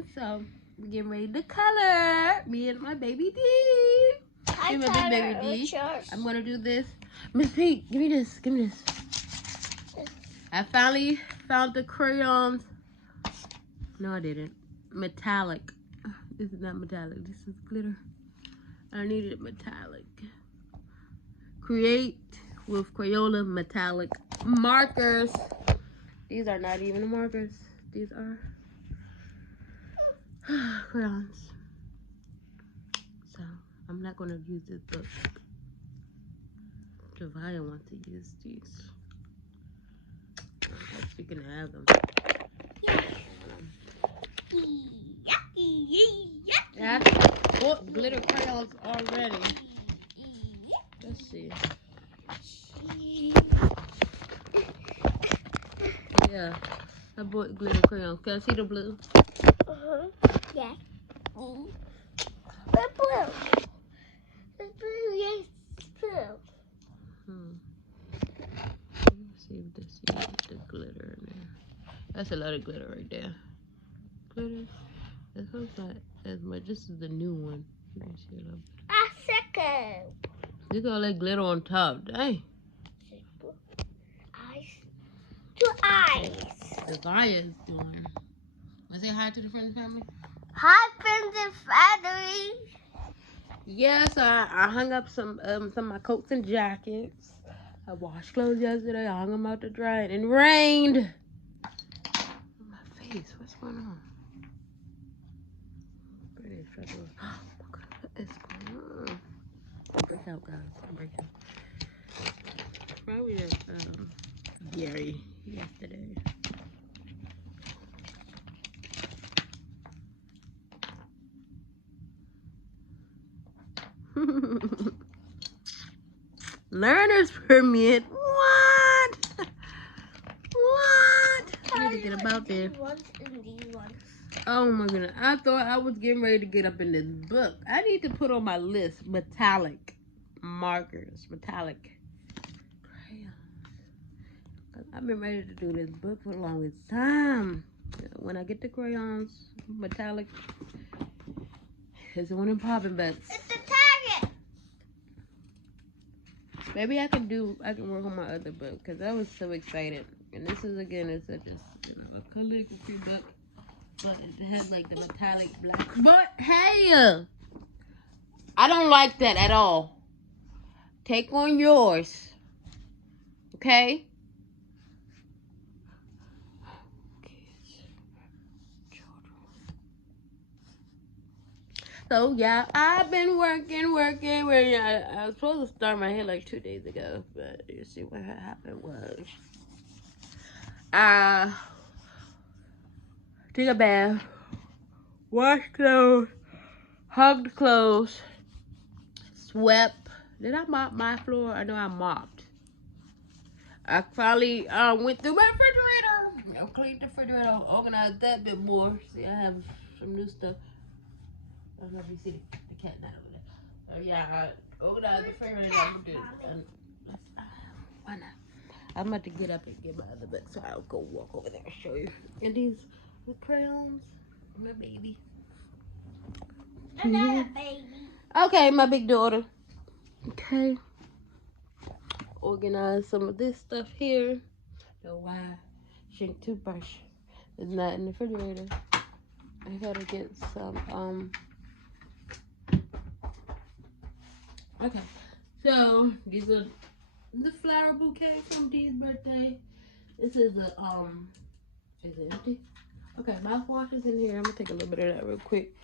again. So we're getting ready to color. Me and my baby D. Hi, my big baby D. I'm gonna do this. Miss Pete, give me this. Give me this. I finally found the crayons. No, I didn't. Metallic. This is not metallic. This is glitter. I needed metallic. Create with Crayola metallic markers. These are not even markers. These are crayons. So I'm not going to use this book. Javaya wants to use these. I guess you can have them. Yeah, I bought glitter crayons already. Let's see. Yeah, I bought glitter crayons. Can I see the blue? Yeah. The blue. The blue, yes, blue. Let me see if this is the glitter in there. That's a lot of glitter right there. Glitter. This one's not as much. This is the new one. Let me see a little bit. A second. Look at all that glitter on top. Dang. Eyes. 2 eyes. Javaya is doing. Want to say hi to the friends and family? Hi, friends and family. Yes, I hung up some of my coats and jackets. I washed clothes yesterday. I hung them out to dry and it rained. My face, what's going on? Pretty struggle. What is going on? Break out, guys. Break out. Probably just Gary yesterday. Learner's permit. What? What? I need to get about this. Oh my goodness. I thought I was getting ready to get up in this book. I need to put on my list metallic markers. Metallic crayons. I've been ready to do this book for the longest time. When I get the crayons, metallic, it's the one in popping bets. It's the target. Maybe I can work on my other book because I was so excited. And this is again, it's just a calligraphy book, but it has like the metallic black. But hey, I don't like that at all. Take on yours, okay? So yeah, I've been working. I was supposed to start my hair like 2 days ago, but you see what happened was took a bath, washed clothes, hugged clothes, swept. Did I mop my floor? I know I mopped. I probably went through my refrigerator. I cleaned the refrigerator, organized that bit more. See, I have some new stuff. I don't know if you see the cat not over there. Oh yeah, I organized the refrigerator. Why not? I'm about to get up and get my other book, so I'll go walk over there and show you. And these the crayons, my baby. Another baby. Okay, my big daughter. Okay. Organize some of this stuff here. The wire shrink toothbrush is not in the refrigerator. I gotta get some okay. So these are the flower bouquet from Dee's birthday. This is a is it empty? Okay, mouthwash is in here. I'm gonna take a little bit of that real quick.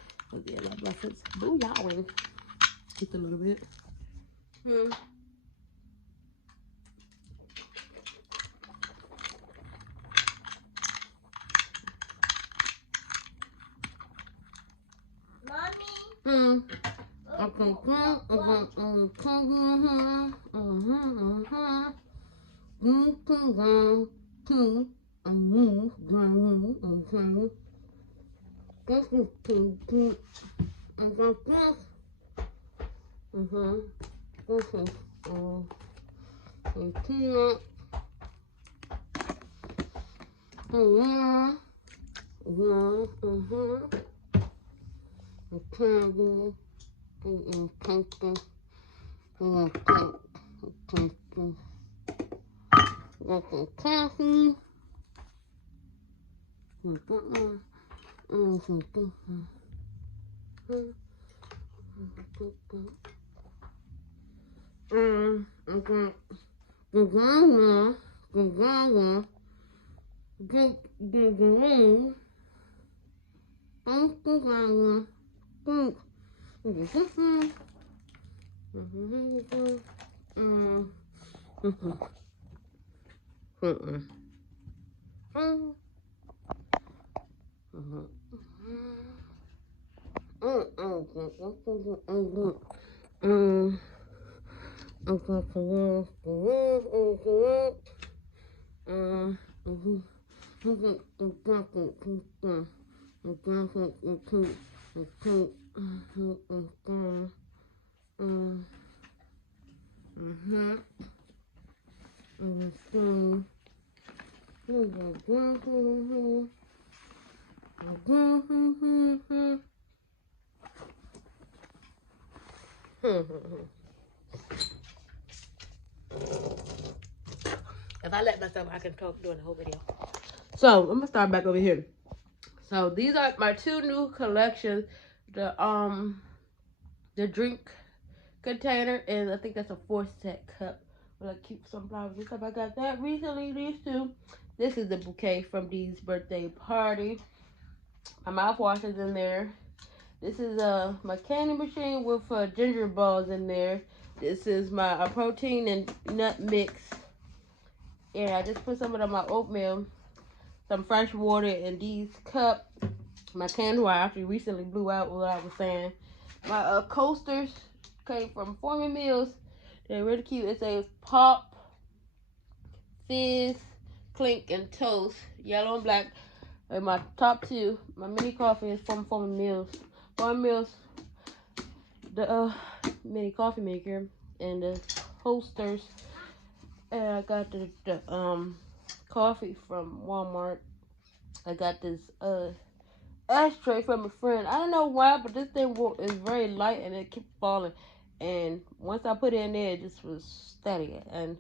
Yeah, my blessings. Booyah. Just a little bit. Mommy. If I let myself, I can talk during the whole video. So I'm gonna start back over here. So these are my two new collections. The drink container, and I think that's a 4-set cup with like cute sunflowers and stuff. I got that recently. These two. This is the bouquet from Dee's birthday party. My mouthwash is in there. This is my candy machine with ginger balls in there. This is my protein and nut mix. And I just put some of it on my oatmeal, some fresh water in Dee's cup. My candle I actually recently blew out, what I was saying. My coasters came from Foreman Mills. They're really cute. It says Pop, Fizz, Clink, and Toast. Yellow and black. And my top two, my mini coffee is from Foreman Mills. Foreman Mills, the mini coffee maker, and the coasters. And I got the coffee from Walmart. I got this ashtray from a friend. I don't know why, but this thing is very light and it kept falling. And once I put it in there, it just was steady. And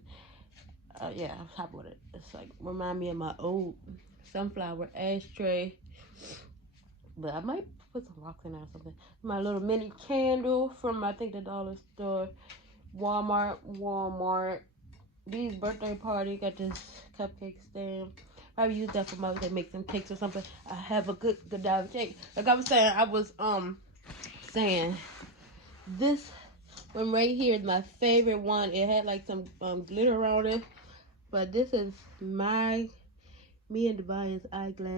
yeah, I was happy with it. It's like remind me of my old sunflower ashtray. But I might put some rocks in there or something. My little mini candle from I think the dollar store, Walmart. Dee's birthday party. Got this cupcake stand. I use that for Mother's Day, make some cakes or something. I have a good Godiva cake. Like I was saying, saying this one right here is my favorite one. It had like some glitter on it, but this is me and Tobias eyeglass